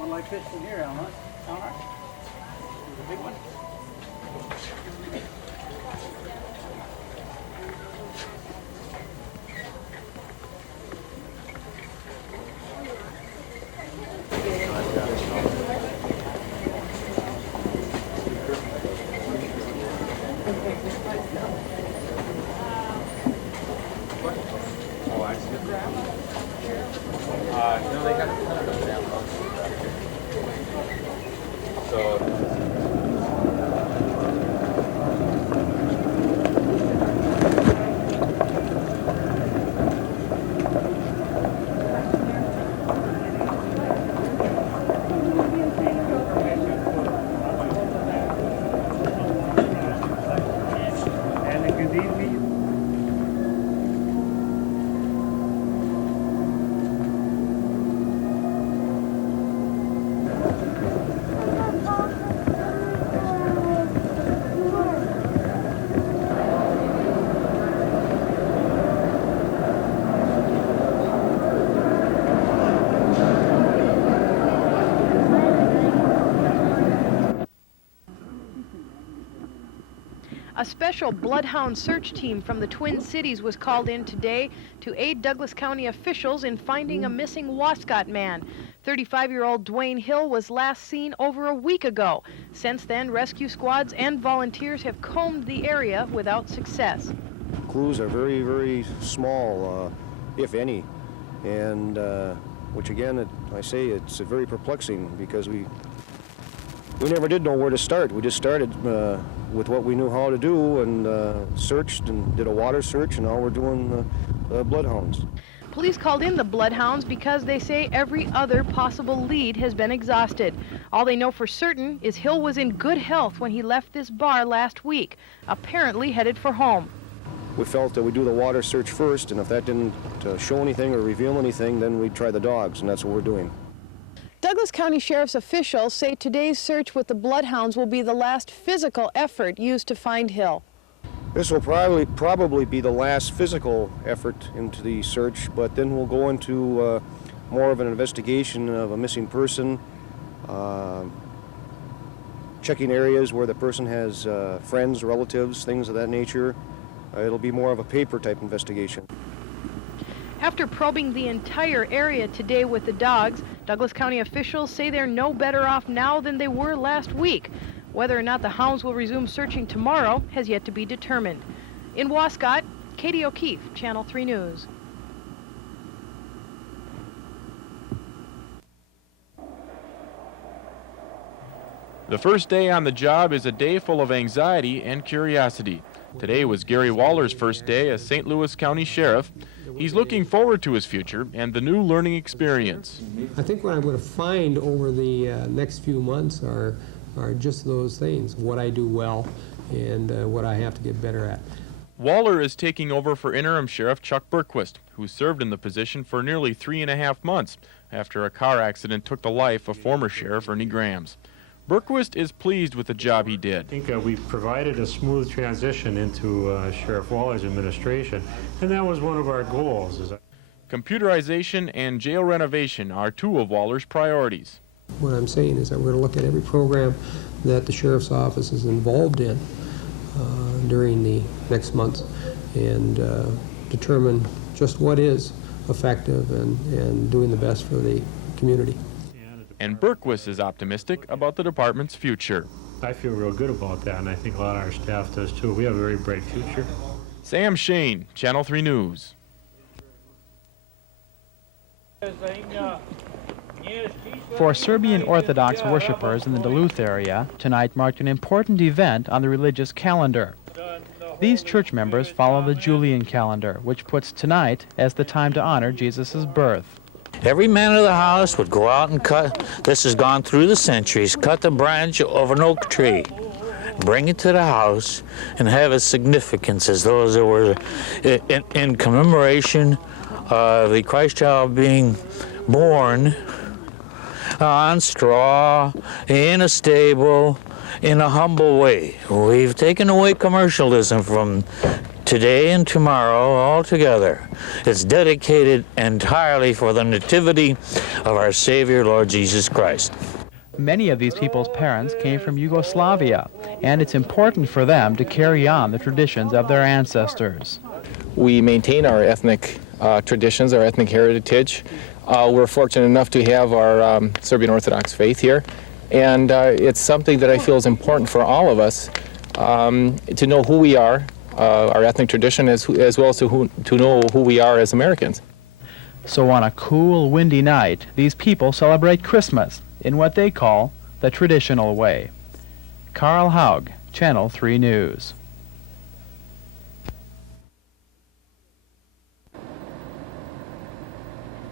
One like this in here, Alan. Alan? The big one? No, they got a ton of them down. So. A special bloodhound search team from the Twin Cities was called in today to aid Douglas County officials in finding a missing Wascott man. 35-year-old Dwayne Hill was last seen over a week ago. Since then, rescue squads and volunteers have combed the area without success. Clues are very, very small, if any, and which again, I say it's very perplexing because we never did know where to start. We just started with what we knew how to do and searched and did a water search, and now we're doing bloodhounds. Police called in the bloodhounds because they say every other possible lead has been exhausted. All they know for certain is Hill was in good health when he left this bar last week, apparently headed for home. We felt that we'd do the water search first, and if that didn't show anything or reveal anything, then we'd try the dogs, and that's what we're doing. Douglas County Sheriff's officials say today's search with the bloodhounds will be the last physical effort used to find Hill. This will probably be the last physical effort into the search, but then we'll go into more of an investigation of a missing person, checking areas where the person has friends, relatives, things of that nature. It'll be more of a paper type investigation. After probing the entire area today with the dogs, Douglas County officials say they're no better off now than they were last week. Whether or not the hounds will resume searching tomorrow has yet to be determined. In Wascott, Katie O'Keefe, Channel 3 News. The first day on the job is a day full of anxiety and curiosity. Today was Gary Waller's first day as St. Louis County Sheriff. He's looking forward to his future and the new learning experience. I think what I'm going to find over the next few months are just those things, what I do well and what I have to get better at. Waller is taking over for interim Sheriff Chuck Berquist, who served in the position for nearly 3.5 months after a car accident took the life of former Sheriff Ernie Grams. Berquist is pleased with the job he did. I think we've provided a smooth transition into Sheriff Waller's administration, and that was one of our goals. Computerization and jail renovation are two of Waller's priorities. What I'm saying is that we're going to look at every program that the Sheriff's Office is involved in during the next months and determine just what is effective and doing the best for the community. And Berquist is optimistic about the department's future. I feel real good about that, and I think a lot of our staff does too. We have a very bright future. Sam Shane, Channel 3 News. For Serbian Orthodox worshippers in the Duluth area, tonight marked an important event on the religious calendar. These church members follow the Julian calendar, which puts tonight as the time to honor Jesus' birth. Every man of the house would go out and cut, this has gone through the centuries, cut the branch of an oak tree, bring it to the house, and have its significance as though it were in commemoration of the Christ child being born on straw, in a stable, in a humble way. We've taken away commercialism from today and tomorrow all together. It's dedicated entirely for the nativity of our Savior, Lord Jesus Christ. Many of these people's parents came from Yugoslavia, and it's important for them to carry on the traditions of their ancestors. We maintain our ethnic traditions, our ethnic heritage. We're fortunate enough to have our Serbian Orthodox faith here, and it's something that I feel is important for all of us to know who we are, our ethnic tradition, as well as to know who we are as Americans. So on a cool, windy night, these people celebrate Christmas in what they call the traditional way. Carl Haug, Channel 3 News.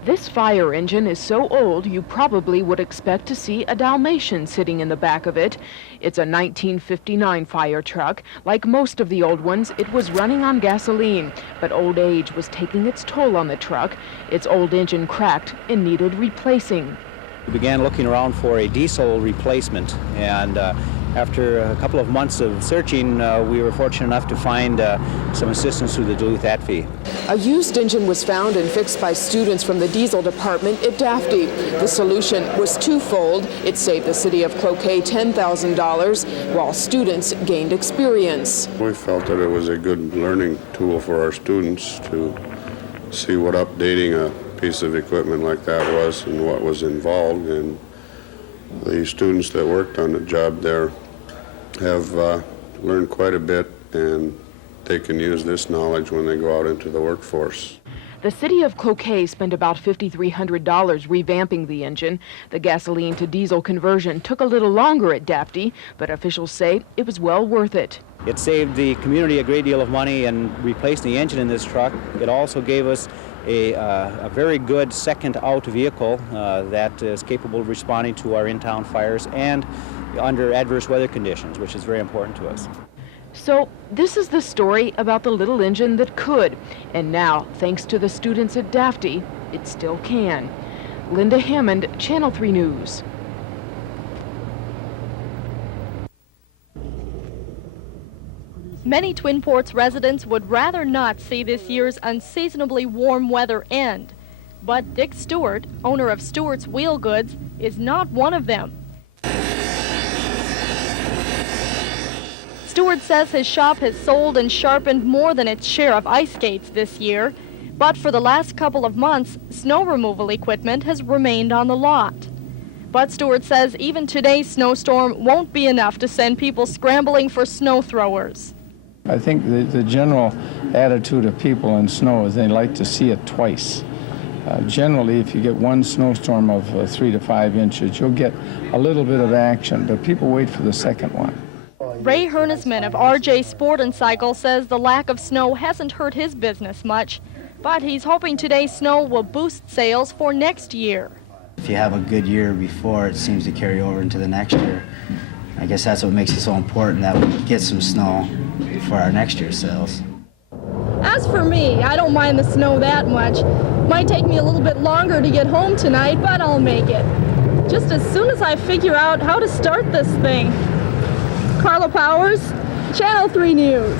This fire engine is so old you probably would expect to see a Dalmatian sitting in the back of it. It's a 1959 fire truck. Like most of the old ones, it was running on gasoline, but old age was taking its toll on the truck. Its old engine cracked and needed replacing. We began looking around for a diesel replacement, and after a couple of months of searching, we were fortunate enough to find some assistance through the Duluth ATFE. A used engine was found and fixed by students from the diesel department at Daphne. The solution was twofold. It saved the city of Cloquet $10,000, while students gained experience. We felt that it was a good learning tool for our students to see what updating a piece of equipment like that was and what was involved, and the students that worked on the job there have learned quite a bit, and they can use this knowledge when they go out into the workforce. The city of Cloquet spent about $5,300 revamping the engine. The gasoline to diesel conversion took a little longer at Daphne, but officials say it was well worth it. It saved the community a great deal of money in replacing the engine in this truck. It also gave us a very good second-out vehicle that is capable of responding to our in-town fires and under adverse weather conditions, which is very important to us. So this is the story about the little engine that could, and now, thanks to the students at Daphne, it still can. Linda Hammond, Channel 3 News. Many Twin Ports residents would rather not see this year's unseasonably warm weather end. But Dick Stewart, owner of Stewart's Wheel Goods, is not one of them. Stewart says his shop has sold and sharpened more than its share of ice skates this year, but for the last couple of months, snow removal equipment has remained on the lot. But Stewart says even today's snowstorm won't be enough to send people scrambling for snow throwers. I think the general attitude of people in snow is they like to see it twice. Generally, if you get one snowstorm of 3 to 5 inches, you'll get a little bit of action, but people wait for the second one. Ray Hernesman of RJ Sport and Cycle says the lack of snow hasn't hurt his business much, but he's hoping today's snow will boost sales for next year. If you have a good year before, it seems to carry over into the next year. I guess that's what makes it so important that we get some snow for our next year's sales. As for me, I don't mind the snow that much. Might take me a little bit longer to get home tonight, but I'll make it. Just as soon as I figure out how to start this thing. Carla Powers, Channel 3 News.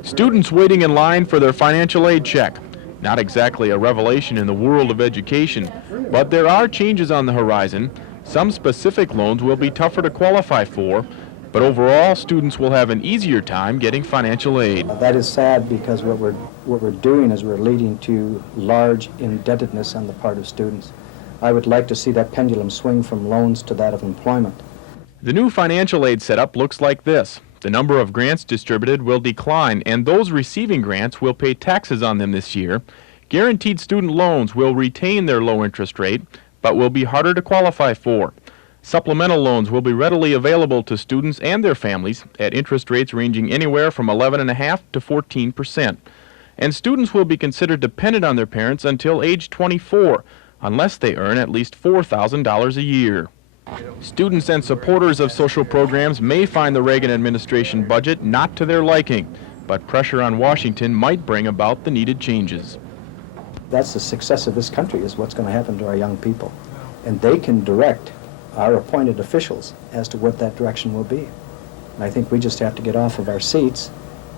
Students waiting in line for their financial aid check. Not exactly a revelation in the world of education, but there are changes on the horizon. Some specific loans will be tougher to qualify for, but overall, students will have an easier time getting financial aid. That is sad because what we're doing is we're leading to large indebtedness on the part of students. I would like to see that pendulum swing from loans to that of employment. The new financial aid setup looks like this. The number of grants distributed will decline, and those receiving grants will pay taxes on them this year. Guaranteed student loans will retain their low interest rate, but will be harder to qualify for. Supplemental loans will be readily available to students and their families at interest rates ranging anywhere from 11.5% to 14%. And students will be considered dependent on their parents until age 24, unless they earn at least $4,000 a year. Students and supporters of social programs may find the Reagan administration budget not to their liking, but pressure on Washington might bring about the needed changes. That's the success of this country, is what's going to happen to our young people. And they can direct our appointed officials as to what that direction will be. And I think we just have to get off of our seats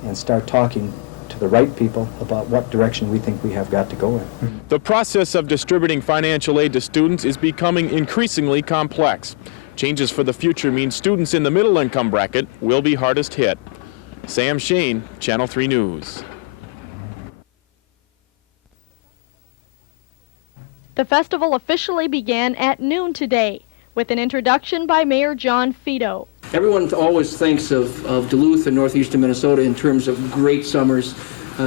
and start talking to the right people about what direction we think we have got to go in. The process of distributing financial aid to students is becoming increasingly complex. Changes for the future mean students in the middle income bracket will be hardest hit. Sam Shane, Channel 3 News. The festival officially began at noon today with an introduction by Mayor John Fido. Everyone always thinks of Duluth and northeastern Minnesota in terms of great summers,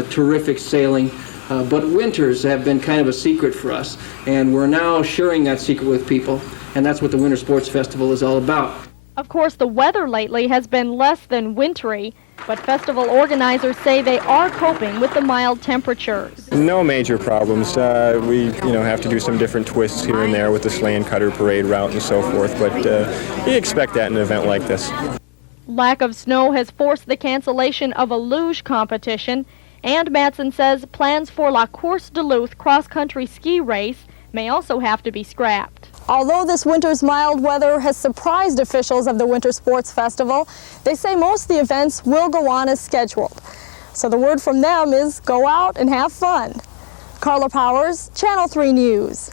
terrific sailing, but winters have been kind of a secret for us, and we're now sharing that secret with people, and that's what the Winter Sports Festival is all about. Of course, the weather lately has been less than wintry, but festival organizers say they are coping with the mild temperatures. No major problems. We have to do some different twists here and there with the sleigh and cutter parade route and so forth, but you expect that in an event like this. Lack of snow has forced the cancellation of a luge competition, and Madsen says plans for La Course Duluth cross-country ski race may also have to be scrapped. Although this winter's mild weather has surprised officials of the Winter Sports Festival, they say most of the events will go on as scheduled. So the word from them is go out and have fun. Carla Powers, Channel 3 News.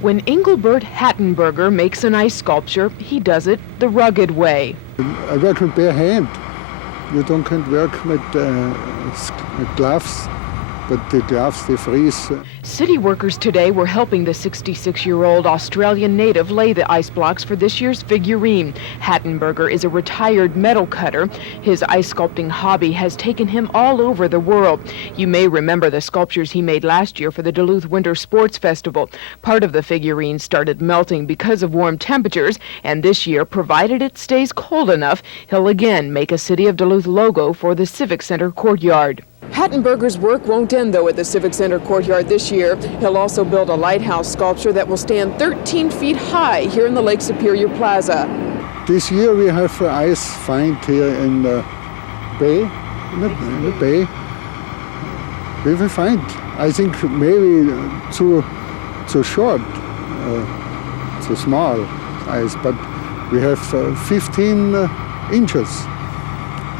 When Engelbert Hattenberger makes an ice sculpture, he does it the rugged way. I work with bare hand. You don't can't work with gloves. But the gloves, they freeze. City workers today were helping the 66-year-old Australian native lay the ice blocks for this year's figurine. Hattenberger is a retired metal cutter. His ice sculpting hobby has taken him all over the world. You may remember the sculptures he made last year for the Duluth Winter Sports Festival. Part of the figurine started melting because of warm temperatures, and this year, provided it stays cold enough, he'll again make a City of Duluth logo for the Civic Center courtyard. Hattenberger's work won't end, though, at the Civic Center courtyard this year. He'll also build a lighthouse sculpture that will stand 13 feet high here in the Lake Superior Plaza. This year we have ice find here in the bay. In the bay. We will find. I think maybe too short, too small ice, but we have 15 inches.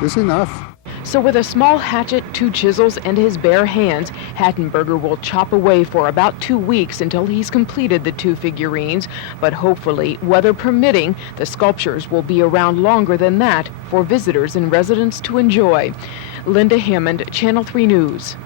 That's enough. So with a small hatchet, 2 chisels, and his bare hands, Hattenberger will chop away for about 2 weeks until he's completed the 2 figurines. But hopefully, weather permitting, the sculptures will be around longer than that for visitors and residents to enjoy. Linda Hammond, Channel 3 News.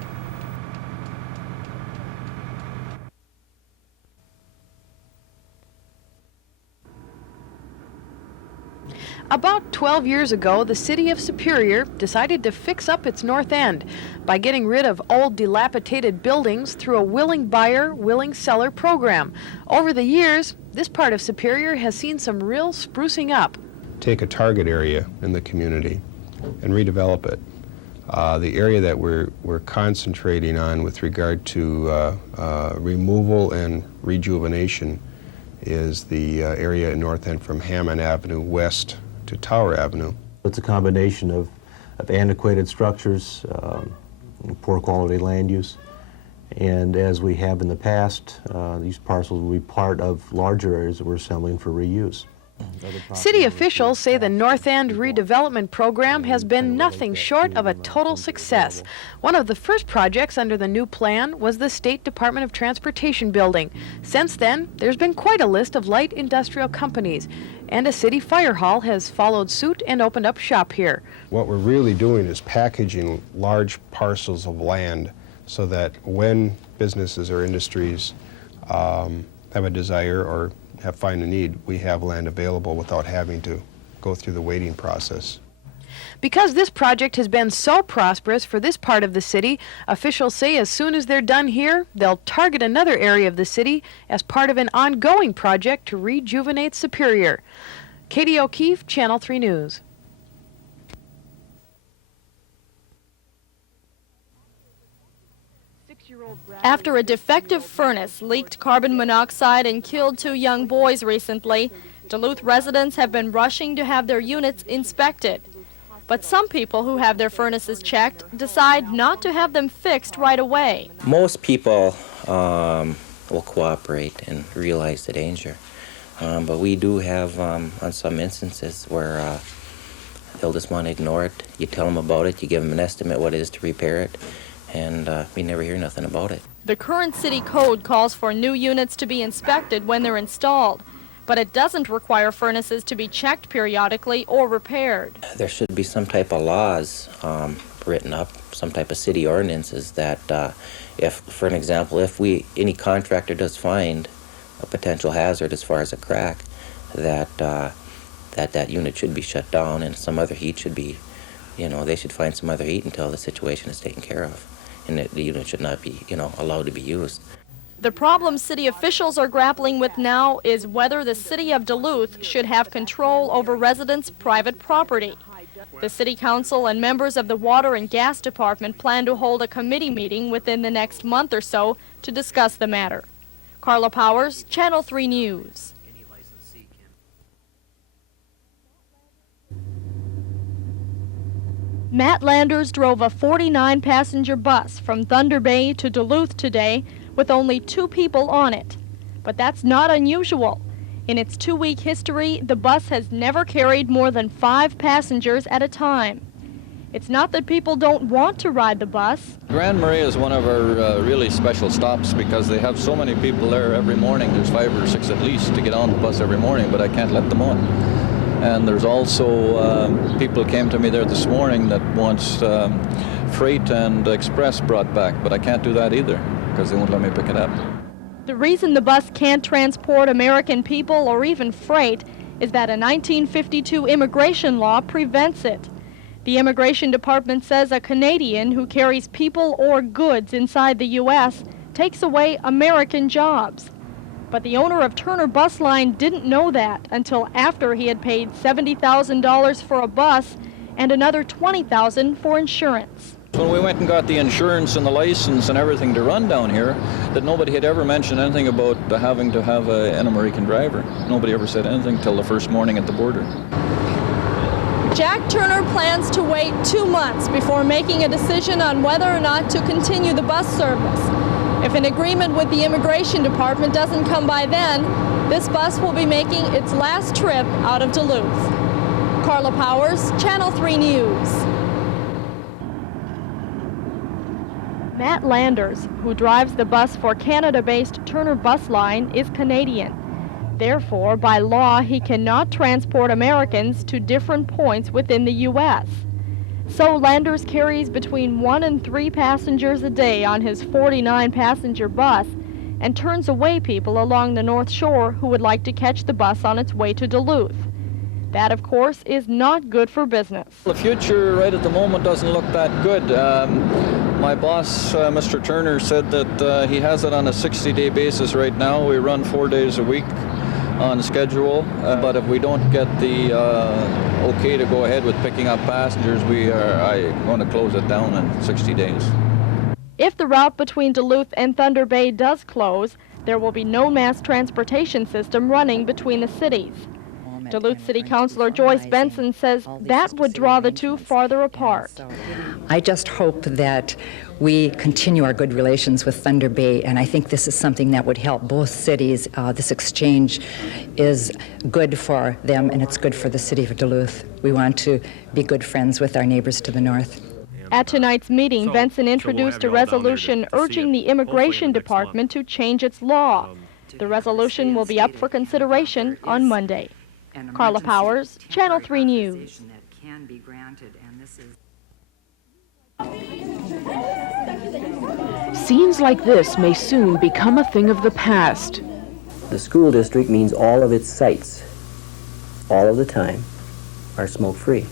About 12 years ago, the city of Superior decided to fix up its north end by getting rid of old dilapidated buildings through a willing buyer, willing seller program. Over the years, this part of Superior has seen some real sprucing up. Take a target area in the community and redevelop it. The area that we're concentrating on with regard to removal and rejuvenation is the area in North End from Hammond Avenue west to Tower Avenue. It's a combination of antiquated structures, poor quality land use, and as we have in the past, these parcels will be part of larger areas that we're assembling for reuse. City officials say the North End redevelopment program has been nothing short of a total success. One of the first projects under the new plan was the State Department of Transportation building. Since then, there's been quite a list of light industrial companies, and a city fire hall has followed suit and opened up shop here. What we're really doing is packaging large parcels of land so that when businesses or industries have a desire or find a need, we have land available without having to go through the waiting process. Because this project has been so prosperous for this part of the city, officials say as soon as they're done here, they'll target another area of the city as part of an ongoing project to rejuvenate Superior. Katie O'Keefe, Channel 3 News. After a defective furnace leaked carbon monoxide and killed 2 young boys recently, Duluth residents have been rushing to have their units inspected. But some people who have their furnaces checked decide not to have them fixed right away. Most people will cooperate and realize the danger. But we do have, on some instances, where they'll just want to ignore it. You tell them about it, you give them an estimate what it is to repair it, and we never hear nothing about it. The current city code calls for new units to be inspected when they're installed, but it doesn't require furnaces to be checked periodically or repaired. There should be some type of laws written up, some type of city ordinances that if, for an example, if any contractor does find a potential hazard as far as a crack, that unit should be shut down and some other heat should be, they should find some other heat until the situation is taken care of, and the unit should not be, allowed to be used. The problem city officials are grappling with now is whether the city of Duluth should have control over residents' private property. The city council and members of the water and gas department plan to hold a committee meeting within the next month or so to discuss the matter. Carla Powers, Channel 3 News. Matt Landers drove a 49-passenger bus from Thunder Bay to Duluth today with only 2 people on it. But that's not unusual. In its 2-week history, the bus has never carried more than 5 passengers at a time. It's not that people don't want to ride the bus. Grand Marais is one of our really special stops because they have so many people there every morning. There's 5 or 6 at least to get on the bus every morning, but I can't let them on. And there's also people came to me there this morning that wants freight and express brought back, but I can't do that either because they won't let me pick it up. The reason the bus can't transport American people or even freight is that a 1952 immigration law prevents it. The Immigration Department says a Canadian who carries people or goods inside the U.S. takes away American jobs. But the owner of Turner Bus Line didn't know that until after he had paid $70,000 for a bus and another $20,000 for insurance. When we went and got the insurance and the license and everything to run down here, that nobody had ever mentioned anything about having to have an American driver. Nobody ever said anything till the first morning at the border. Jack Turner plans to wait 2 months before making a decision on whether or not to continue the bus service. If an agreement with the Immigration Department doesn't come by then, this bus will be making its last trip out of Duluth. Carla Powers, Channel 3 News. Matt Landers, who drives the bus for Canada-based Turner Bus Line, is Canadian. Therefore, by law, he cannot transport Americans to different points within the U.S. So Landers carries between 1 and 3 passengers a day on his 49-passenger bus and turns away people along the North Shore who would like to catch the bus on its way to Duluth. That, of course, is not good for business. The future right at the moment doesn't look that good. My boss, Mr. Turner, said that he has it on a 60-day basis right now. We run 4 days a week on schedule, but if we don't get the okay to go ahead with picking up passengers, I'm going to close it down in 60 days. If the route between Duluth and Thunder Bay does close, there will be no mass transportation system running between the cities. Duluth City Councilor Joyce Benson says that would draw the two farther apart. I just hope that we continue our good relations with Thunder Bay, and I think this is something that would help both cities. This exchange is good for them, and it's good for the city of Duluth. We want to be good friends with our neighbors to the north. At tonight's meeting, Benson introduced a resolution urging the Immigration Department to change its law. The resolution will be up for consideration on Monday. Carla Powers, Channel 3 News. Scenes like this may soon become a thing of the past. The school district means all of its sites, all of the time, are smoke-free.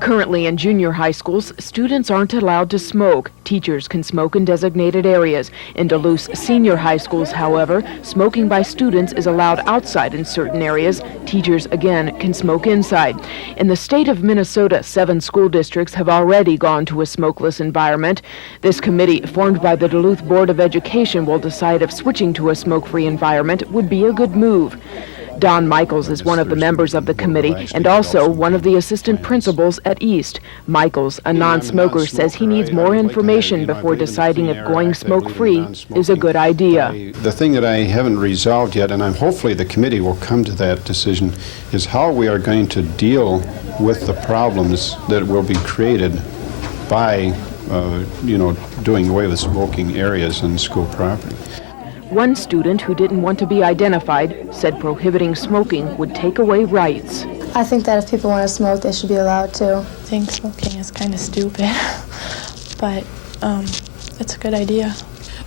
Currently in junior high schools, students aren't allowed to smoke. Teachers can smoke in designated areas. In Duluth's senior high schools, however, smoking by students is allowed outside in certain areas. Teachers, again, can smoke inside. In the state of Minnesota, 7 school districts have already gone to a smokeless environment. This committee, formed by the Duluth Board of Education, will decide if switching to a smoke-free environment would be a good move. Don Michaels is one of the members of the committee and also one of the assistant principals at East. Michaels, a non-smoker, says he needs more information before deciding if going smoke-free is a good idea. The thing that I haven't resolved yet, and hopefully the committee will come to that decision, is how we are going to deal with the problems that will be created by doing away with smoking areas in school property. One student who didn't want to be identified said prohibiting smoking would take away rights. I think that if people want to smoke, they should be allowed to. I think smoking is kind of stupid, but it's a good idea.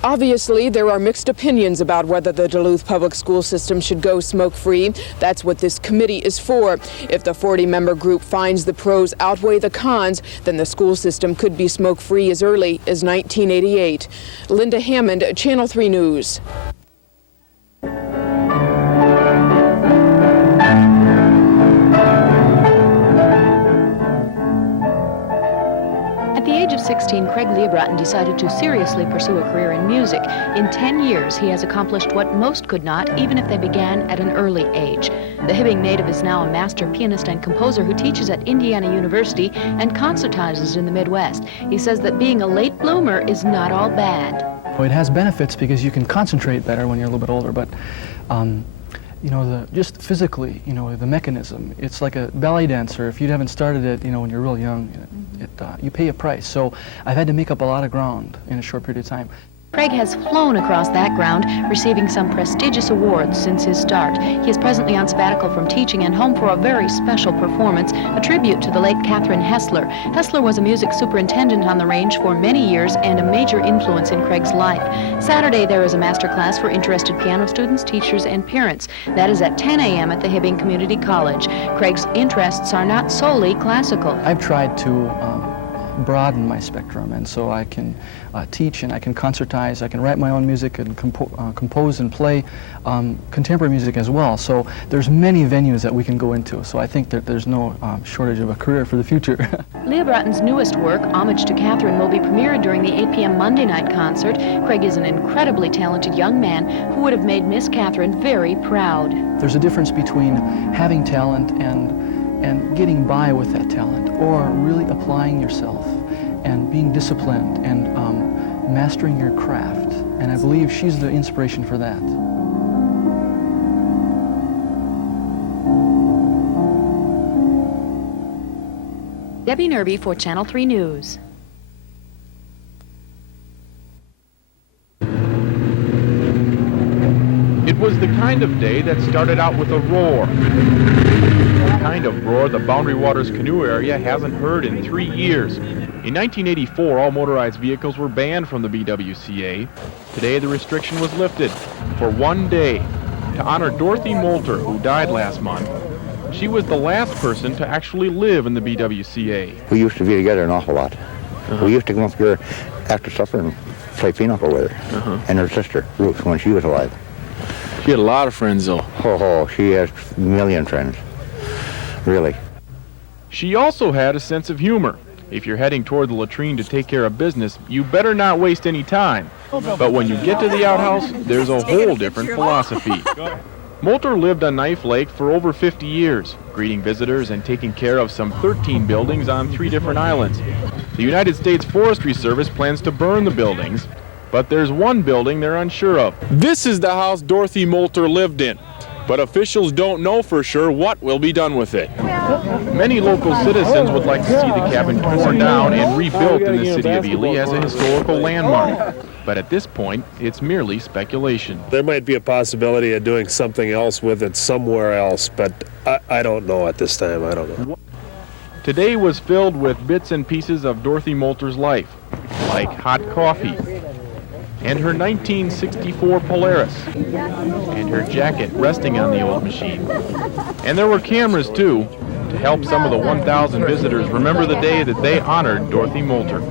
Obviously, there are mixed opinions about whether the Duluth public school system should go smoke-free. That's what this committee is for. If the 40-member group finds the pros outweigh the cons, then the school system could be smoke-free as early as 1988. Linda Hammond, Channel 3 News. At the age of 16, Craig Leobrotten decided to seriously pursue a career in music. In 10 years, he has accomplished what most could not, even if they began at an early age. The Hibbing native is now a master pianist and composer who teaches at Indiana University and concertizes in the Midwest. He says that being a late bloomer is not all bad. Well, it has benefits because you can concentrate better when you're a little bit older, but just physically, the mechanism, it's like a ballet dancer. If you haven't started it, when you're real young, you pay a price. So I've had to make up a lot of ground in a short period of time. Craig has flown across that ground, receiving some prestigious awards since his start. He is presently on sabbatical from teaching and home for a very special performance, a tribute to the late Catherine Hessler. Hessler was a music superintendent on the range for many years and a major influence in Craig's life. Saturday there is a master class for interested piano students, teachers, and parents. That is at 10 a.m. at the Hibbing Community College. Craig's interests are not solely classical. I've tried to broaden my spectrum, and so I can teach and I can concertize, I can write my own music and compose and play contemporary music as well. So there's many venues that we can go into, so I think that there's no shortage of a career for the future. Leobrotten's newest work, Homage to Catherine, will be premiered during the 8 p.m. Monday night concert. Craig is an incredibly talented young man who would have made Miss Catherine very proud. There's a difference between having talent and getting by with that talent, or really applying yourself and being disciplined and mastering your craft. And I believe she's the inspiration for that. Debbie Nerby for Channel 3 News. It was the kind of day that started out with a roar. The kind of roar the Boundary Waters Canoe area hasn't heard in 3 years. In 1984, all motorized vehicles were banned from the BWCA. Today, the restriction was lifted for 1 day to honor Dorothy Moulter, who died last month. She was the last person to actually live in the BWCA. We used to be together an awful lot. We used to come up here after supper and play pinochle with her. And her sister, Ruth, when she was alive. She had a lot of friends, though. Oh, she has a million friends. Really. She also had a sense of humor. If you're heading toward the latrine to take care of business, you better not waste any time. But when you get to the outhouse, there's a whole different philosophy. Moulter lived on Knife Lake for over 50 years, greeting visitors and taking care of some 13 buildings on 3 different islands. The United States Forestry Service plans to burn the buildings, but there's one building they're unsure of. This is the house Dorothy Moulter lived in, but officials don't know for sure what will be done with it. Many local citizens would like to see the cabin torn down and rebuilt in the city of Ely as a historical landmark. But at this point, it's merely speculation. There might be a possibility of doing something else with it somewhere else, but I don't know at this time. I don't know. Today was filled with bits and pieces of Dorothy Moulter's life, like hot coffee, and her 1964 Polaris, and her jacket resting on the old machine. And there were cameras, too, to help some of the 1,000 visitors remember the day that they honored Dorothy Moulter.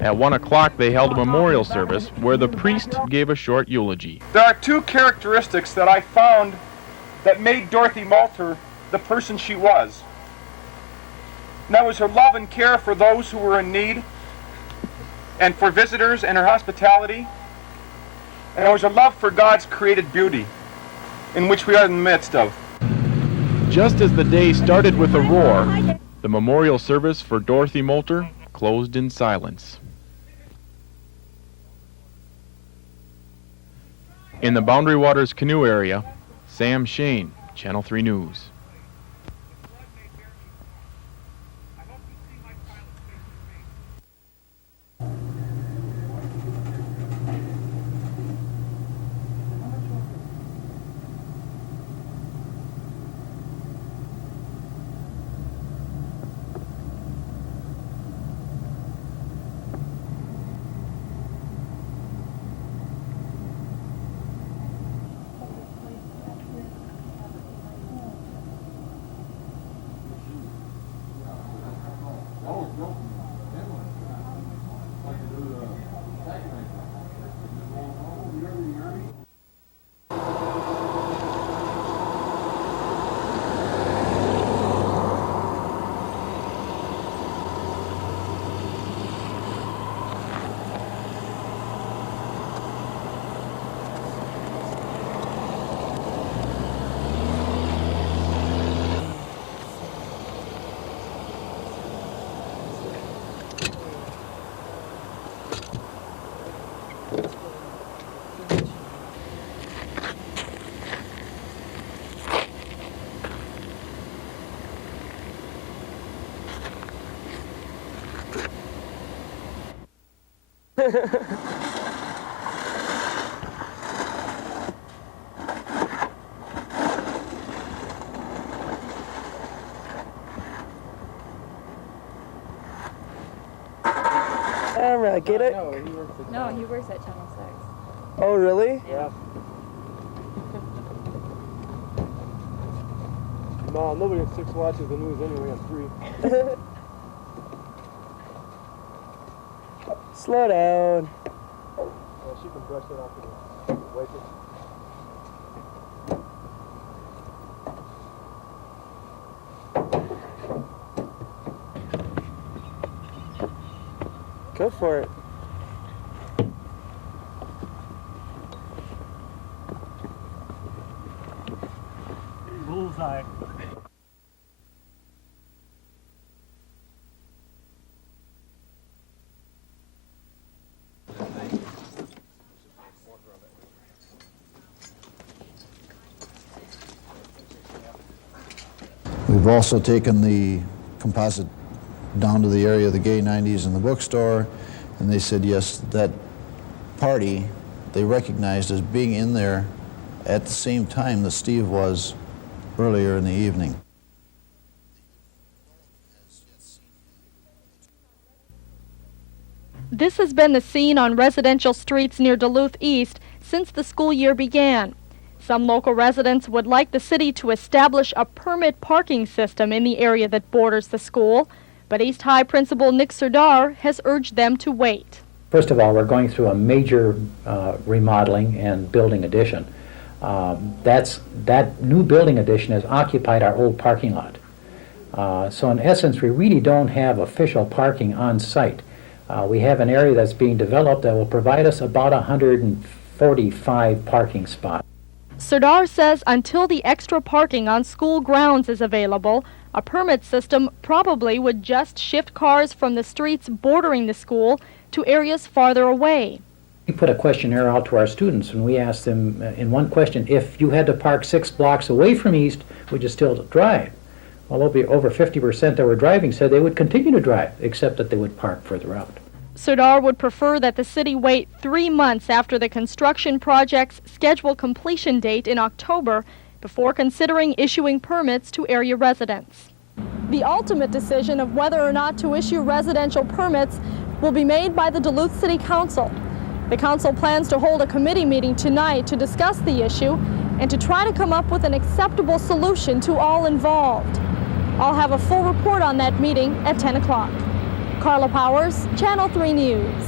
At 1 o'clock, they held a memorial service where the priest gave a short eulogy. There are 2 characteristics that I found that made Dorothy Moulter the person she was. And that was her love and care for those who were in need, and for visitors, and her hospitality. And it was her love for God's created beauty, in which we are in the midst of. just as the day started with a roar, the memorial service for Dorothy Moulter closed in silence. In the Boundary Waters canoe area, Sam Shane, Channel 3 News. Camera, get it? No, he works at Channel 6. Oh, really? Yeah. No, nobody at 6 watches the news anyway at 3. Slow down. Well, she can brush it off and wipe it. Go for it. Bullseye. We've also taken the composite down to the area of the gay 90s in the bookstore, and they said yes, that party they recognized as being in there at the same time that Steve was earlier in the evening. This has been the scene on residential streets near Duluth East since the school year began. Some local residents would like the city to establish a permit parking system in the area that borders the school, but East High Principal Nick Serdar has urged them to wait. First of all, we're going through a major remodeling and building addition. That new building addition has occupied our old parking lot. So in essence, we really don't have official parking on site. We have an area that's being developed that will provide us about 145 parking spots. Serdar says until the extra parking on school grounds is available, a permit system probably would just shift cars from the streets bordering the school to areas farther away. We put a questionnaire out to our students, and we asked them in one question, if you had to park 6 blocks away from East, would you still drive? Well, over 50% that were driving said they would continue to drive, except that they would park further out. Serdar would prefer that the city wait 3 months after the construction project's scheduled completion date in October before considering issuing permits to area residents. The ultimate decision of whether or not to issue residential permits will be made by the Duluth City Council. The council plans to hold a committee meeting tonight to discuss the issue and to try to come up with an acceptable solution to all involved. I'll have a full report on that meeting at 10 o'clock. Carla Powers, Channel 3 News.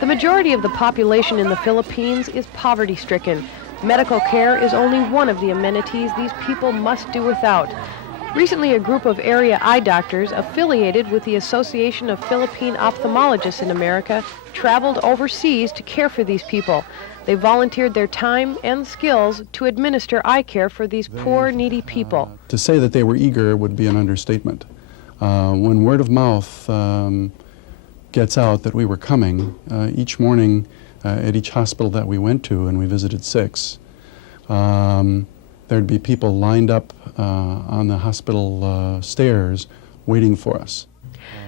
The majority of the population in the Philippines is poverty-stricken. Medical care is only one of the amenities these people must do without. Recently, a group of area eye doctors affiliated with the Association of Philippine Ophthalmologists in America traveled overseas to care for these people. They volunteered their time and skills to administer eye care for these poor, needy people. To say that they were eager would be an understatement. When word of mouth gets out that we were coming, each morning at each hospital that we went to, and we visited 6, there'd be people lined up on the hospital stairs waiting for us.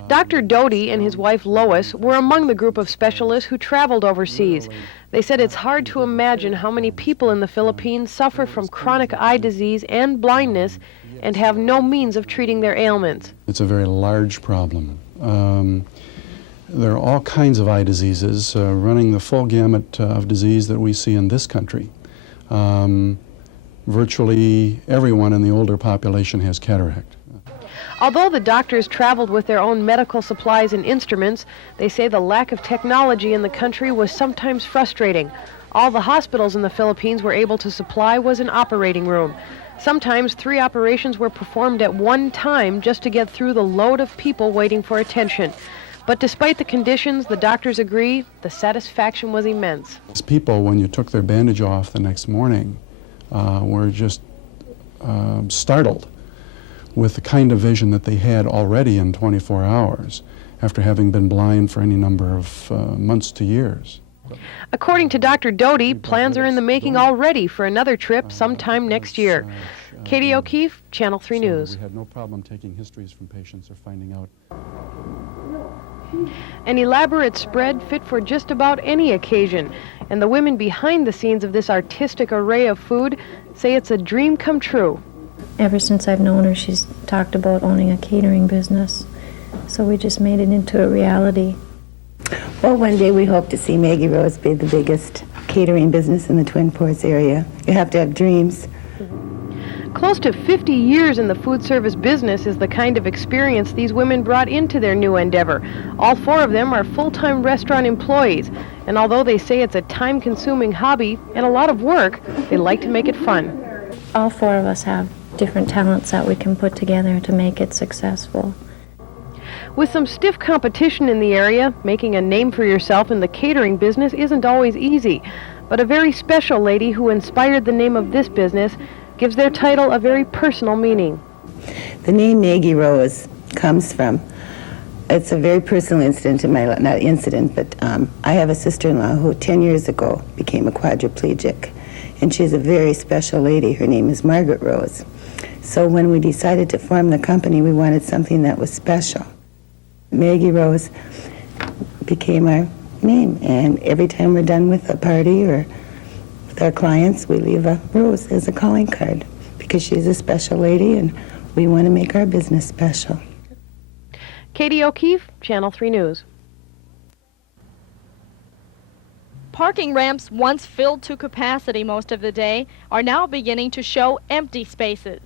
Dr. Doty and his wife Lois were among the group of specialists who traveled overseas. They said it's hard to imagine how many people in the Philippines suffer from chronic eye disease and blindness and have no means of treating their ailments. It's a very large problem. There are all kinds of eye diseases running the full gamut of disease that we see in this country. Virtually everyone in the older population has cataract. Although the doctors traveled with their own medical supplies and instruments, they say the lack of technology in the country was sometimes frustrating. All the hospitals in the Philippines were able to supply was an operating room. Sometimes 3 operations were performed at one time just to get through the load of people waiting for attention. But despite the conditions, the doctors agree the satisfaction was immense. These people, when you took their bandage off the next morning, were just startled with the kind of vision that they had already in 24 hours after having been blind for any number of months to years. According to Dr. Doty, plans are in the making already for another trip sometime next year. Katie O'Keefe, Channel 3 News. We had no problem taking histories from patients or finding out. An elaborate spread fit for just about any occasion, and the women behind the scenes of this artistic array of food say it's a dream come true. Ever since I've known her, she's talked about owning a catering business, so we just made it into a reality. Well, one day we hope to see Maggie Rose be the biggest catering business in the Twin Ports area. You have to have dreams. Close to 50 years in the food service business is the kind of experience these women brought into their new endeavor. All 4 of them are full-time restaurant employees, and although they say it's a time-consuming hobby and a lot of work, they like to make it fun. All 4 of us have different talents that we can put together to make it successful. With some stiff competition in the area, making a name for yourself in the catering business isn't always easy. But a very special lady who inspired the name of this business gives their title a very personal meaning. The name Maggie Rose comes from, it's a very personal incident in my life, not incident, but I have a sister-in-law who 10 years ago became a quadriplegic. And she's a very special lady. Her name is Margaret Rose. So when we decided to form the company, we wanted something that was special. Maggie Rose became our name, and every time we're done with a party or with our clients, we leave a rose as a calling card because she's a special lady and we want to make our business special. Katie O'Keefe, Channel 3 News. Parking ramps, once filled to capacity most of the day, are now beginning to show empty spaces.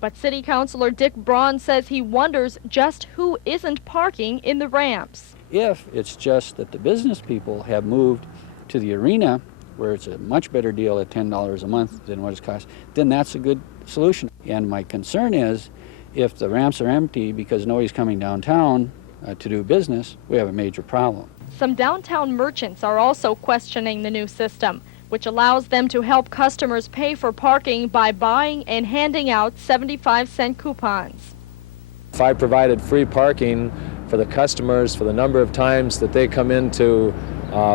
But City Councilor Dick Braun says he wonders just who isn't parking in the ramps. If it's just that the business people have moved to the arena, where it's a much better deal at $10 a month than what it's cost, then that's a good solution. And my concern is, if the ramps are empty because nobody's coming downtown to do business, we have a major problem. Some downtown merchants are also questioning the new system, which allows them to help customers pay for parking by buying and handing out 75-cent coupons. If I provided free parking for the customers for the number of times that they come into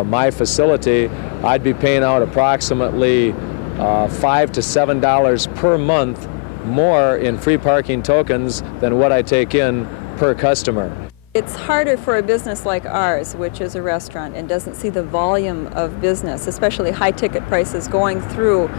my facility, I'd be paying out approximately $5 to $7 per month more in free parking tokens than what I take in per customer. It's harder for a business like ours, which is a restaurant and doesn't see the volume of business, especially high ticket prices going through,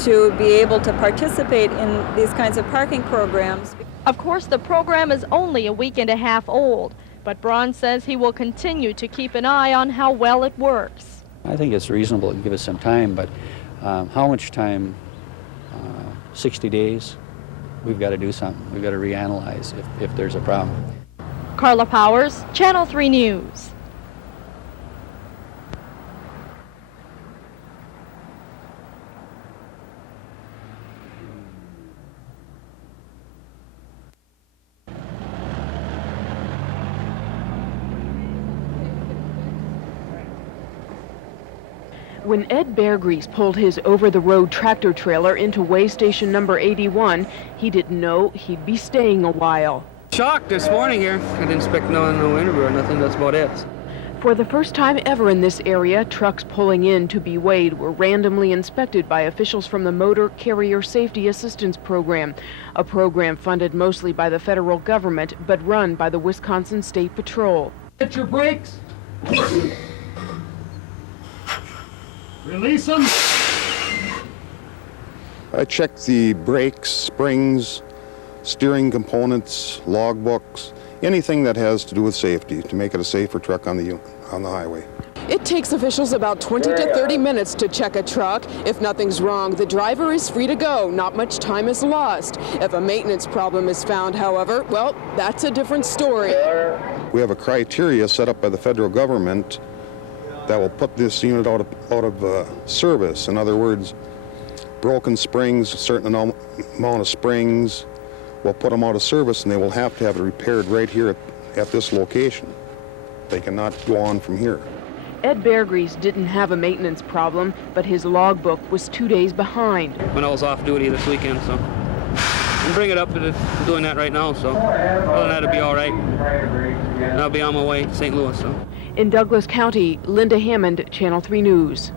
to be able to participate in these kinds of parking programs. Of course, the program is only a week and a half old, but Braun says he will continue to keep an eye on how well it works. I think it's reasonable to give us some time, but how much time? 60 days? We've got to do something. We've got to reanalyze if there's a problem. Carla Powers, Channel 3 News. When Ed Beargrease pulled his over-the-road tractor trailer into way station number 81, he didn't know he'd be staying a while. Shocked this morning here. I didn't expect no interview or nothing. That's about it. For the first time ever in this area, trucks pulling in to be weighed were randomly inspected by officials from the Motor Carrier Safety Assistance Program, a program funded mostly by the federal government but run by the Wisconsin State Patrol. Get your brakes. Release them. I check the brakes, springs, steering components, logbooks, anything that has to do with safety to make it a safer truck on the highway. It takes officials about 20 to 30 minutes to check a truck. If nothing's wrong, the driver is free to go. Not much time is lost. If a maintenance problem is found, however, well, that's a different story. We have a criteria set up by the federal government that will put this unit out of service. In other words, broken springs, a certain amount of springs, we'll put them out of service, and they will have to have it repaired right here at this location. They cannot go on from here. Ed Beargrease didn't have a maintenance problem, but his logbook was 2 days behind. When I was off duty this weekend, so I'm bringing it up to doing that right now, so other than that, it'll be all right. And I'll be on my way to St. Louis, so. In Douglas County, Linda Hammond, Channel 3 News.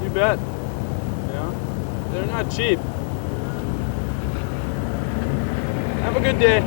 You bet. Yeah, they're not cheap. Have a good day.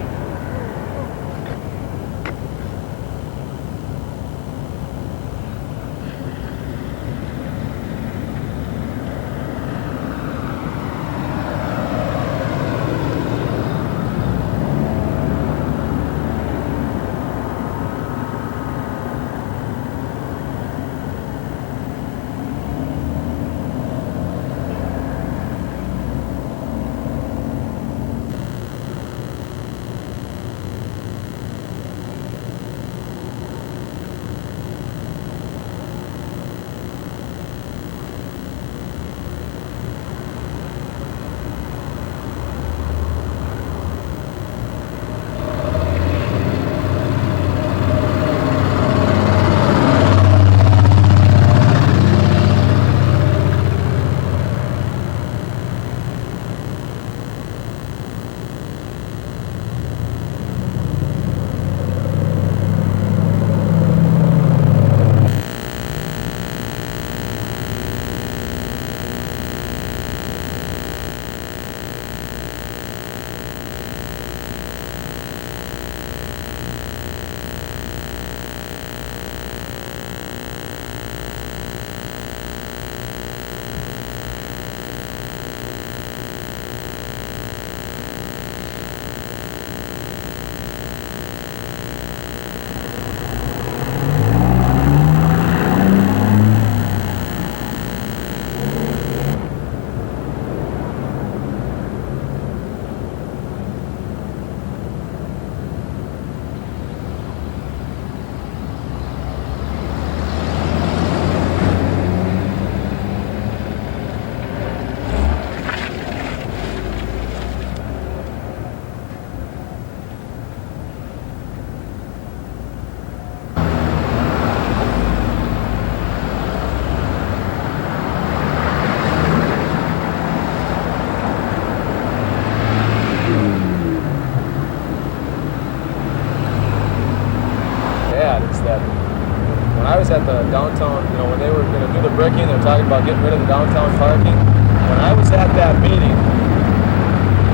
at the downtown, you know, when they were going to do the bricking, they were talking about getting rid of the downtown parking. When I was at that meeting,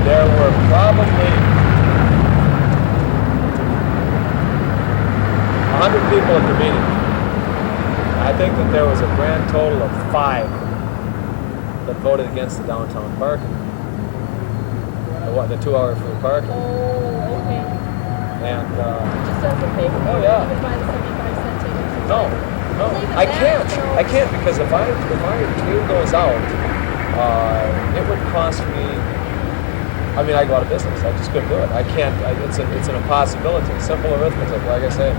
there were probably 100 people at the meeting. I think that there was a grand total of 5 that voted against the downtown parking. The 2-hour free parking. Oh, okay. And Just doesn't pay for oh yeah. even by the 75-cent tickets. No, I can't because if I gave those out, it would cost me. I mean, I go out of business. I just couldn't do it. I can't. It's an impossibility. Simple arithmetic, like I say.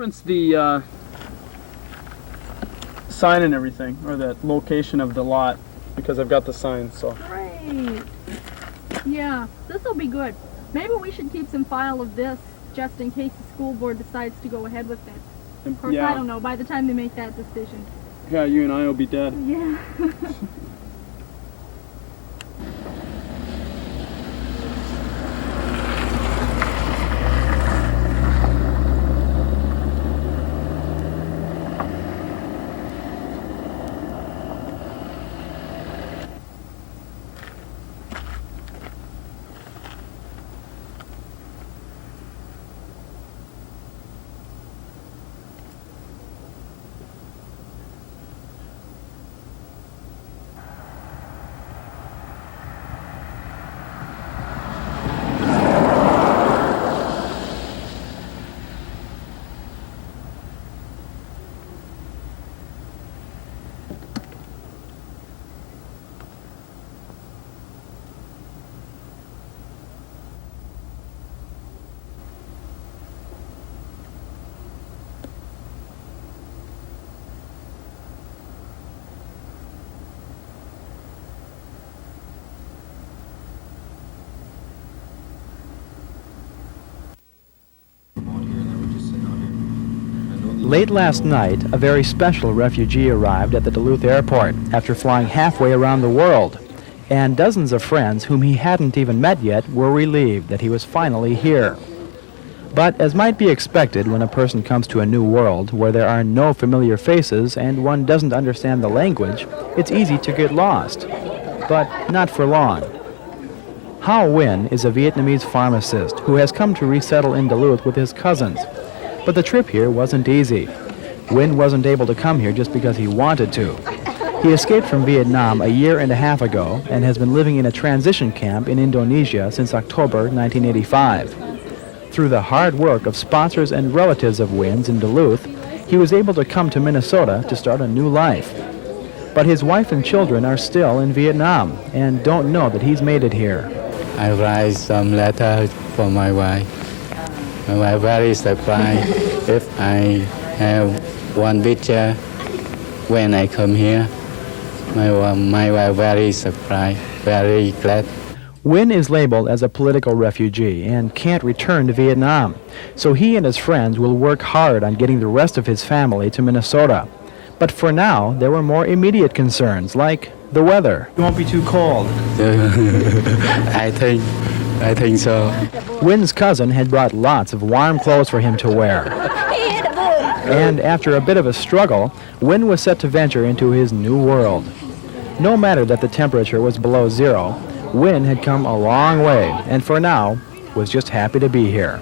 Reference the sign and everything, or the location of the lot, because I've got the sign, so. Great. Yeah, this will be good. Maybe we should keep some file of this just in case the school board decides to go ahead with it. Of course, Yeah. I don't know, by the time they make that decision. Yeah, you and I will be dead. Yeah. Late last night, a very special refugee arrived at the Duluth airport after flying halfway around the world. And dozens of friends whom he hadn't even met yet were relieved that he was finally here. But as might be expected when a person comes to a new world where there are no familiar faces and one doesn't understand the language, it's easy to get lost. But not for long. Hao Nguyen is a Vietnamese pharmacist who has come to resettle in Duluth with his cousins. But the trip here wasn't easy. Nguyen wasn't able to come here just because he wanted to. He escaped from Vietnam a year and a half ago and has been living in a transition camp in Indonesia since October 1985. Through the hard work of sponsors and relatives of Nguyen's in Duluth, he was able to come to Minnesota to start a new life. But his wife and children are still in Vietnam and don't know that he's made it here. I write some letters for my wife. My wife very surprised if I have one picture when I come here. My wife very surprised, very glad. Nguyen is labeled as a political refugee and can't return to Vietnam, so he and his friends will work hard on getting the rest of his family to Minnesota. But for now, there were more immediate concerns, like the weather. It won't be too cold. I think so. Nguyen's cousin had brought lots of warm clothes for him to wear. And after a bit of a struggle, Nguyen was set to venture into his new world. No matter that the temperature was below zero, Nguyen had come a long way, and for now, was just happy to be here.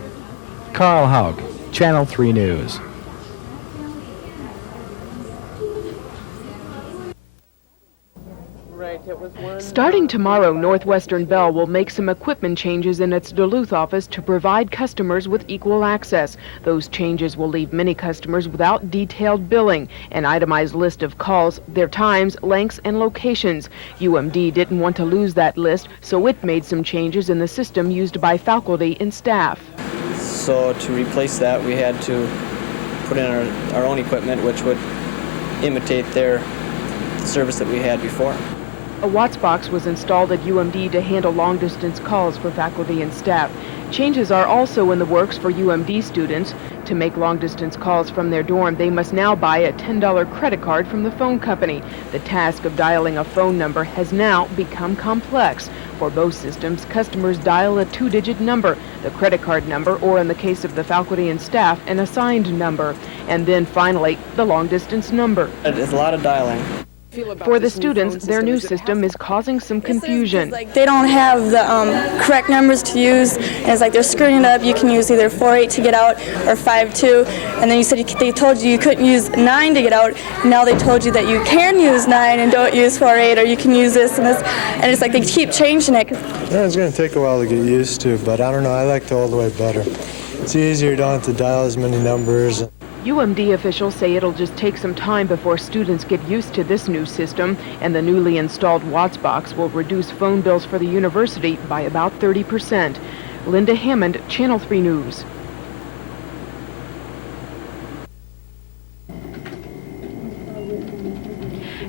Carl Haug, Channel 3 News. Starting tomorrow, Northwestern Bell will make some equipment changes in its Duluth office to provide customers with equal access. Those changes will leave many customers without detailed billing, an itemized list of calls, their times, lengths, and locations. UMD didn't want to lose that list, so it made some changes in the system used by faculty and staff. So to replace that, we had to put in our own equipment, which would imitate their service that we had before. A Watts box was installed at UMD to handle long-distance calls for faculty and staff. Changes are also in the works for UMD students. To make long-distance calls from their dorm, they must now buy a $10 credit card from the phone company. The task of dialing a phone number has now become complex. For both systems, customers dial a 2-digit number, the credit card number, or in the case of the faculty and staff, an assigned number. And then finally, the long-distance number. It's a lot of dialing. For the students, their new system is causing some confusion. They don't have the correct numbers to use, and it's like they're screwing it up. You can use either 4-8 to get out or 5-2, and then you said they told you couldn't use 9 to get out. Now they told you that you can use 9 and don't use 4-8, or you can use this and this, and it's like they keep changing it. Yeah, it's going to take a while to get used to, but I don't know. I like the old way better. It's easier. You don't have to dial as many numbers. UMD officials say it'll just take some time before students get used to this new system, and the newly installed Watts box will reduce phone bills for the university by about 30%. Linda Hammond, Channel 3 News.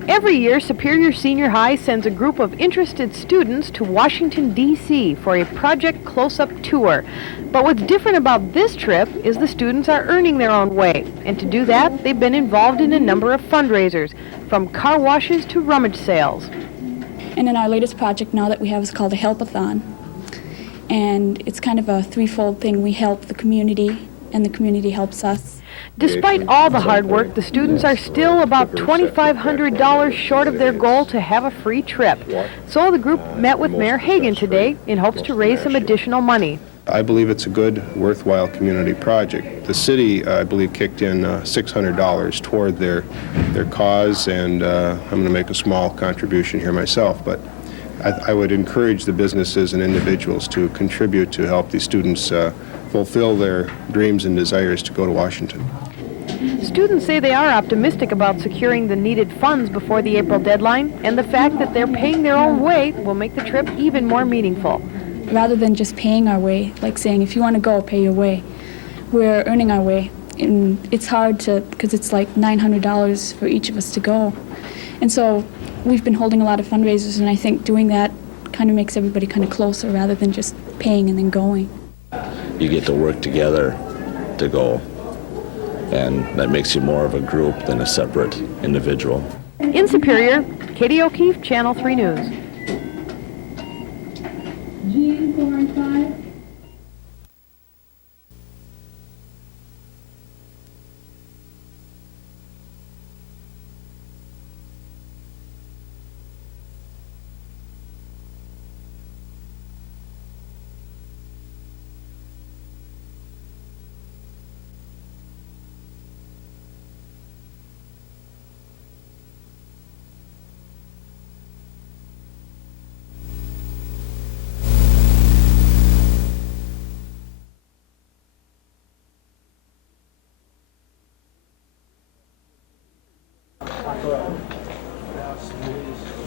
Every year, Superior Senior High sends a group of interested students to Washington, D.C. for a Project Close-Up tour. But what's different about this trip is the students are earning their own way. And to do that, they've been involved in a number of fundraisers, from car washes to rummage sales. And then our latest project now that we have is called a Help-a-thon. And it's kind of a threefold thing. We help the community, and the community helps us. Despite all the hard work, the students are still about $2,500 short of their goal to have a free trip. So the group met with Mayor Hagan today in hopes to raise some additional money. I believe it's a good, worthwhile community project. The city, I believe, kicked in $600 toward their cause, and I'm going to make a small contribution here myself. But I would encourage the businesses and individuals to contribute to help these students fulfill their dreams and desires to go to Washington. Students say they are optimistic about securing the needed funds before the April deadline, and the fact that they're paying their own way will make the trip even more meaningful. Rather than just paying our way, like saying, if you want to go, pay your way, we're earning our way. And it's hard to, because it's like $900 for each of us to go. And so we've been holding a lot of fundraisers, and I think doing that kind of makes everybody kind of closer rather than just paying and then going. You get to work together to go, and that makes you more of a group than a separate individual. In Superior, Katie O'Keefe, Channel 3 News. G4 5.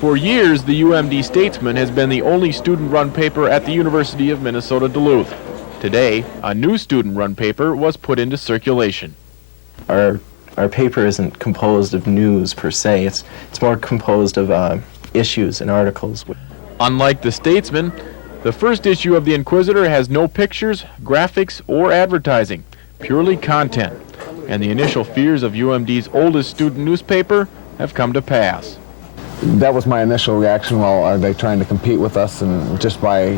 For years, the UMD Statesman has been the only student-run paper at the University of Minnesota Duluth. Today, a new student-run paper was put into circulation. Our paper isn't composed of news per se. It's more composed of issues and articles. Unlike the Statesman, the first issue of the Inquisitor has no pictures, graphics, or advertising, purely content. And the initial fears of UMD's oldest student newspaper have come to pass. That was my initial reaction. Well, are they trying to compete with us? And just by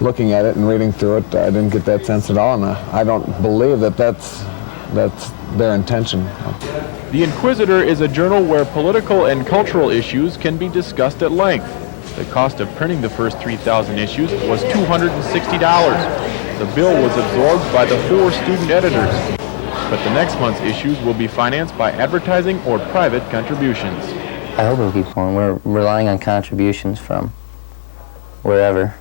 looking at it and reading through it, I didn't get that sense at all. And I don't believe that that's their intention. The Inquisitor is a journal where political and cultural issues can be discussed at length. The cost of printing the first 3,000 issues was $260. The bill was absorbed by the 4 student editors. But the next month's issues will be financed by advertising or private contributions. I hope it'll keep going. We're relying on contributions from wherever.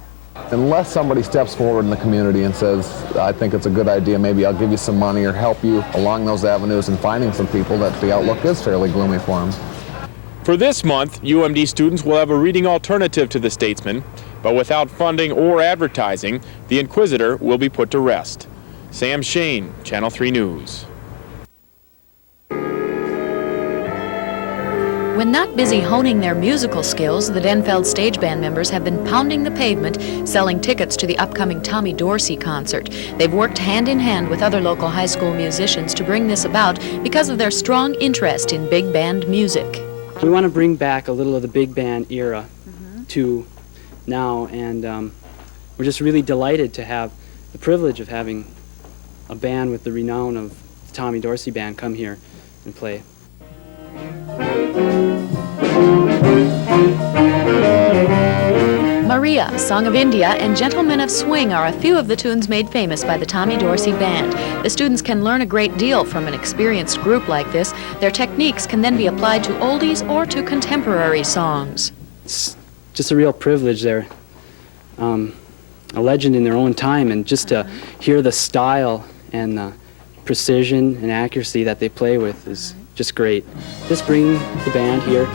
Unless somebody steps forward in the community and says, I think it's a good idea, maybe I'll give you some money or help you along those avenues in finding some people, that the outlook is fairly gloomy for them. For this month, UMD students will have a reading alternative to the Statesman, but without funding or advertising, the Inquisitor will be put to rest. Sam Shane, Channel 3 News. When not busy honing their musical skills, the Denfeld Stage Band members have been pounding the pavement, selling tickets to the upcoming Tommy Dorsey concert. They've worked hand in hand with other local high school musicians to bring this about because of their strong interest in big band music. We want to bring back a little of the big band era to now, and we're just really delighted to have the privilege of having a band with the renown of the Tommy Dorsey Band come here and play. Maria, Song of India, and Gentlemen of Swing are a few of the tunes made famous by the Tommy Dorsey Band. The students can learn a great deal from an experienced group like this. Their techniques can then be applied to oldies or to contemporary songs. It's just a real privilege. They're a legend in their own time, and just to hear the style and the precision and accuracy that they play with is just great. Just bring the band here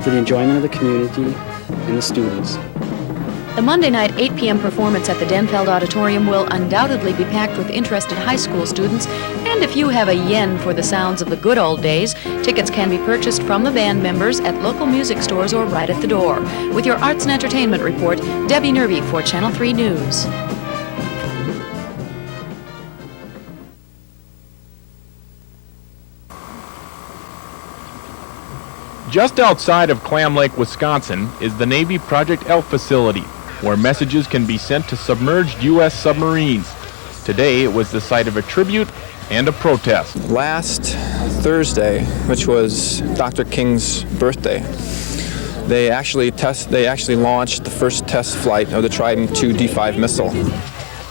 for the enjoyment of the community and the students. The Monday night 8 p.m. performance at the Denfeld Auditorium will undoubtedly be packed with interested high school students, and if you have a yen for the sounds of the good old days, tickets can be purchased from the band members at local music stores or right at the door. With your arts and entertainment report, Debbie Nervy for Channel 3 News. Just outside of Clam Lake, Wisconsin, is the Navy Project Elf facility, where messages can be sent to submerged U.S. submarines. Today, it was the site of a tribute and a protest. Last Thursday, which was Dr. King's birthday, they actually launched the first test flight of the Trident II D5 missile.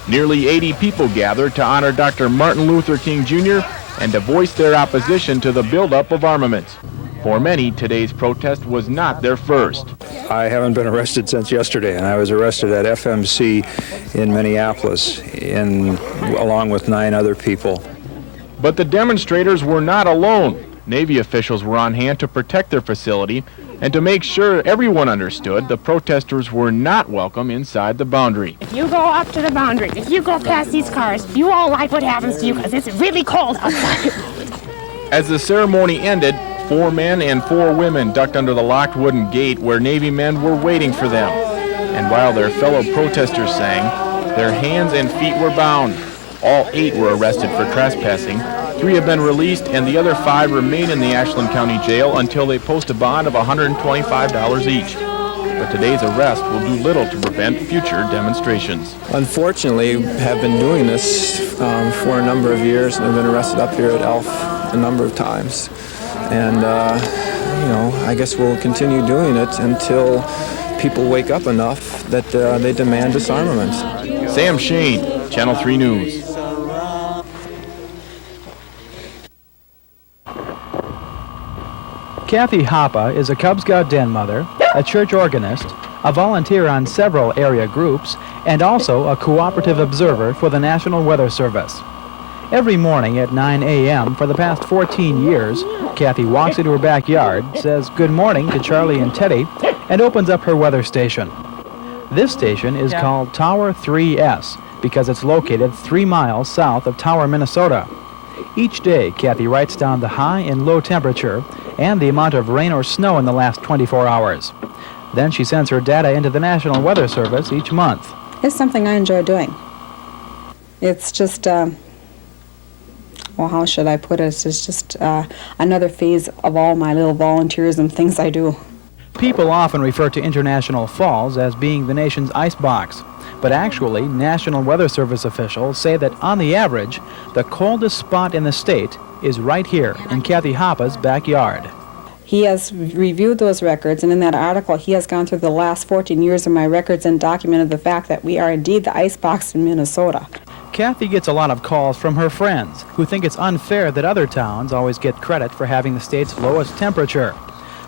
Nearly 80 people gathered to honor Dr. Martin Luther King Jr. and to voice their opposition to the buildup of armaments. For many, today's protest was not their first. I haven't been arrested since yesterday, and I was arrested at FMC in Minneapolis along with 9 other people. But the demonstrators were not alone. Navy officials were on hand to protect their facility and to make sure everyone understood the protesters were not welcome inside the boundary. If you go up to the boundary, if you go past these cars, you won't like what happens to you because it's really cold outside. As the ceremony ended, 4 men and 4 women ducked under the locked wooden gate where Navy men were waiting for them. And while their fellow protesters sang, their hands and feet were bound. All 8 were arrested for trespassing. 3 have been released, and the other 5 remain in the Ashland County Jail until they post a bond of $125 each. but today's arrest will do little to prevent future demonstrations. Unfortunately, have been doing this for a number of years and have been arrested up here at ELF a number of times. And, you know, I guess we'll continue doing it until people wake up enough that they demand disarmament. Sam Shane, Channel 3 News. Kathy Hoppe is a Cub Scout den mother, a church organist, a volunteer on several area groups, and also a cooperative observer for the National Weather Service. Every morning at 9 a.m. for the past 14 years, Kathy walks into her backyard, says good morning to Charlie and Teddy, and opens up her weather station. This station is called Tower 3S because it's located 3 miles south of Tower, Minnesota. Each day, Kathy writes down the high and low temperature and the amount of rain or snow in the last 24 hours. Then she sends her data into the National Weather Service each month. It's something I enjoy doing. It's just, well, how should I put it? It's just another phase of all my little volunteerism things I do. People often refer to International Falls as being the nation's icebox. But actually, National Weather Service officials say that on the average, the coldest spot in the state is right here in Kathy Hoppe's backyard. He has reviewed those records, and in that article, he has gone through the last 14 years of my records and documented the fact that we are indeed the icebox in Minnesota. Kathy gets a lot of calls from her friends who think it's unfair that other towns always get credit for having the state's lowest temperature.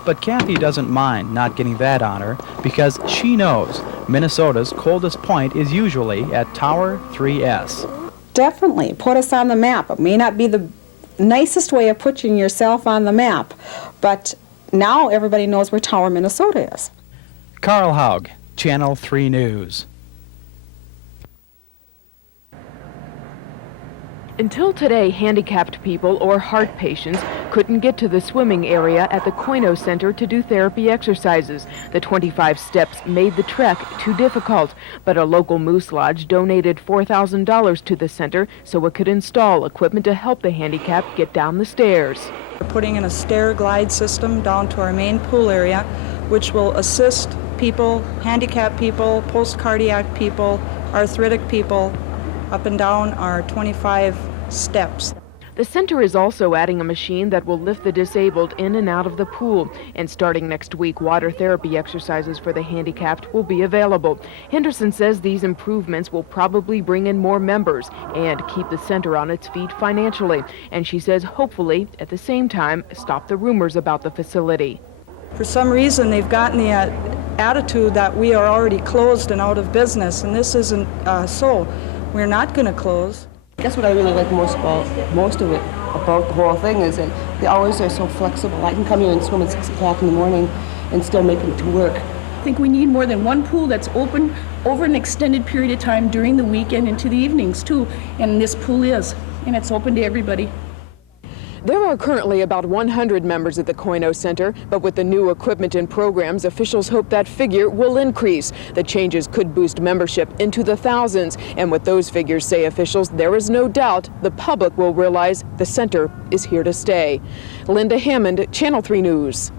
But Kathy doesn't mind not getting that honor because she knows Minnesota's coldest point is usually at Tower 3S. Definitely. Put us on the map. It may not be the nicest way of putting yourself on the map, but now everybody knows where Tower, Minnesota is. Carl Haug, Channel 3 News. Until today, handicapped people or heart patients couldn't get to the swimming area at the Koino Center to do therapy exercises. The 25 steps made the trek too difficult, but a local Moose Lodge donated $4,000 to the center so it could install equipment to help the handicapped get down the stairs. We're putting in a stair glide system down to our main pool area, which will assist people, handicapped people, post-cardiac people, arthritic people, up and down our 25 steps. The center is also adding a machine that will lift the disabled in and out of the pool. And starting next week, water therapy exercises for the handicapped will be available. Henderson says these improvements will probably bring in more members and keep the center on its feet financially. And she says hopefully, at the same time, stop the rumors about the facility. For some reason, they've gotten the attitude that we are already closed and out of business, and this isn't so. We're not going to close. That's what I really like most about the whole thing is that the hours are so flexible. I can come here and swim at 6 o'clock in the morning and still make it to work. I think we need more than one pool that's open over an extended period of time during the weekend into the evenings too, and this pool is, and it's open to everybody. There are currently about 100 members at the Koino Center, but with the new equipment and programs, officials hope that figure will increase. The changes could boost membership into the thousands, and with those figures, say officials, there is no doubt the public will realize the center is here to stay. Linda Hammond, Channel 3 News.